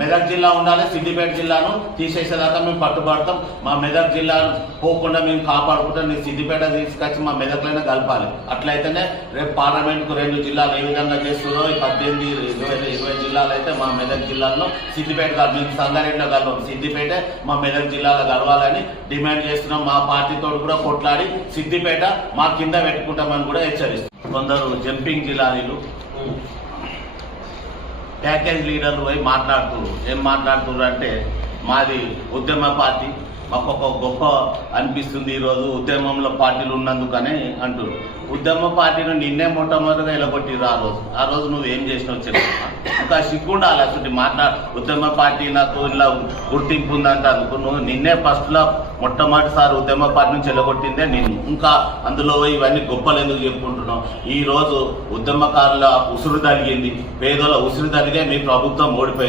మెదక్ జిల్లా ఉండాలి, సిద్దిపేట జిల్లాను తీసేసేదాకా మేము పట్టుబడతాం. మా మెదక్ జిల్లా పోకుండా మేము కాపాడుకుంటాం. నేను సిద్దిపేట తీసుకొచ్చి మా మెదక్లైనా కలపాలి. అట్లయితేనే రేపు పార్లమెంట్కు 2 జిల్లాలు ఏ విధంగా చేస్తుందో 18, 20 జిల్లాలు అయితే మా మెదక్ జిల్లాలో సిద్దిపేట కాదు, మేము సంగారెడ్డిలో కలవం, సిద్దిపేట మా మెదక్ జిల్లాలో కలవాలని డిమాండ్ చేస్తున్నాం. మా పార్టీతో కూడా కొట్లాడి సిద్దిపేట మా కింద పెట్టుకుంటామని కూడా హెచ్చరిస్తాం. కొందరు జంపింగ్ జిల్లాలు ప్యాకేజ్ లీడర్లు పోయి ఏం మాట్లాడుతున్నారు అంటే మాది ఉద్యమ పార్టీ, మాకు ఒక గొప్ప అనిపిస్తుంది ఈరోజు ఉద్యమంలో పార్టీలు ఉన్నందుకని అంటున్నారు. ఉద్యమ పార్టీని నిన్నే మొట్టమొదటిగా ఎలగొట్టిరు. ఆ రోజు నువ్వు ఏం చేసినావు చెప్పు. ఇంకా సిగ్గుండాలి అసలు ఉద్యమ పార్టీ నాకు ఇలా గుర్తింపు ఉందంటే అందుకు నువ్వు నిన్నే ఫస్ట్లో మొట్టమొదటిసారి ఉద్యమ పార్టీ నుంచి ఎలగొట్టిందే నిన్ను. ఇంకా అందులో ఇవన్నీ గొప్పలు ఎందుకు చెప్పుకుంటున్నావు? ఈ రోజు ఉద్యమకారుల ఉసురు తరిగింది, పేదల ఉసురు తరిగే మీ ప్రభుత్వం ఓడిపోయింది.